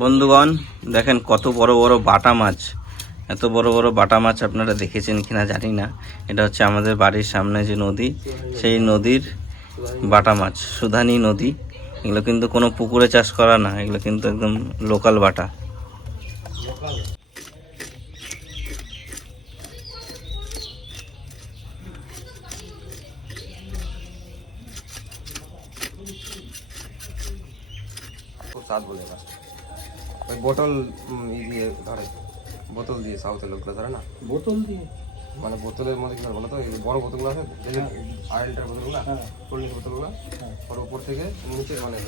বন্ধুগণ দেখেন কত বড় বড় বাটা মাছ। এত বড় বড় বাটা মাছ আপনারা দেখেছেন কিনা জানি না। এটা হচ্ছে আমাদের বাড়ির সামনে যে নদী, সেই নদীর বাটা মাছ, সুধানী নদী। এগুলো কিন্তু কোনো পুকুরে চাষ করা না, এগুলো কিন্তু একদম লোকাল বাটা। স্বাদ বলে না ওই বোতল দিয়ে ধরে, বোতল দিয়ে সাউথের লোকগুলো ধরে না, বোতল দিয়ে মানে বোতলের মধ্যে কি বলো তো, এই বড় বোতলগুলো আছে, আড়াইটার বোতলগুলো, কোল্ড ড্রিঙ্ক বোতলগুলো, ওর উপর থেকে নিচে মানে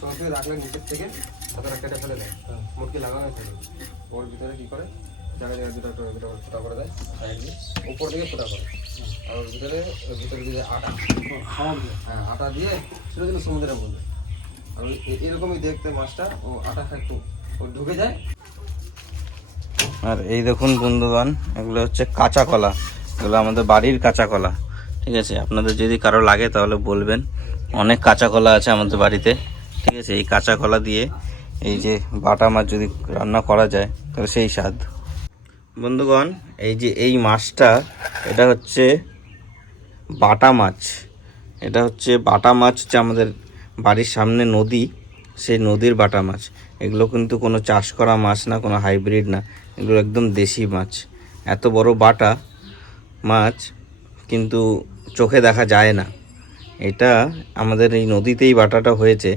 সঙ্গে রাখলেন, নিচের থেকে তারা কেটে ফেলে দেয়, মুটকি লাগানো থাকে, ওর ভিতরে কি করে জায়গায় জায়গায় দুটো দুটো ফোটা করে দেয়, সাইড দিয়ে উপর দিকে ফোটা করে, আর ওর ভিতরে দিয়ে আটা, হ্যাঁ আটা দিয়ে সেটা দিল সমুদ্রে বলবে। আর এরকমই দেখতে মাছটা, ও আটা একটু ঢুকে যায়। আর এই দেখুন বন্ধুগণ, এগুলো হচ্ছে কাঁচা কলা, এগুলো আমাদের বাড়ির কাঁচা কলা। ঠিক আছে, আপনাদের যদি কারো লাগে তাহলে বলবেন। অনেক কাঁচা কলা আছে আমাদের বাড়িতে। ঠিক আছে, এই কাঁচা কলা দিয়ে এই যে বাটা মাছ যদি রান্না করা যায় তাহলে সেই স্বাদ। বন্ধুগণ এই যে এই মাছটা, এটা হচ্ছে বাটা মাছ। এটা হচ্ছে বাটা মাছ, হচ্ছে আমাদের বাড়ির সামনে নদী, সেই নদীর বাটা মাছ। এগুলো কিন্তু কোনো চাষ করা মাছ না, কোনো হাইব্রিড না, এগুলো একদম দেশি মাছ। এত বড় বাটা মাছ কিন্তু চোখে দেখা যায় না। এটা আমাদের এই নদীতেই বাটাটা হয়েছে।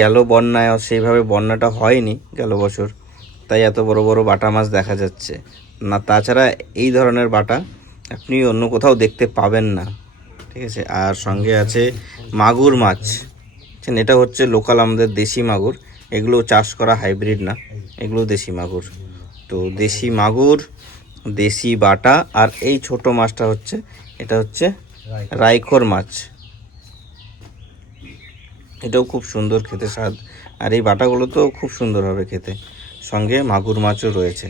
গেল বন্যায় সেইভাবে বন্যাটা হয়নি গেল বছর, তাই এত বড় বড় বাটা মাছ দেখা যাচ্ছে না। তাছাড়া এই ধরনের বাটা আপনি অন্য কোথাও দেখতে পাবেন না। ঠিক আছে, আর সঙ্গে আছে মাগুর মাছ। এটা হচ্ছে লোকাল আমাদের দেশি মাগুর, এগুলো চাষ করা হাইব্রিড না, এগুলো দেশি মাগুর। তো দেশি মাগুর, দেশি বাটা, আর এই ছোট মাছটা হচ্ছে, এটা হচ্ছে রাইখোর মাছ। এটাও খুব সুন্দর খেতে স্বাদ, আর এই বাটাগুলো তো খুব সুন্দর হবে খেতে। সঙ্গে মাগুর মাছও রয়েছে।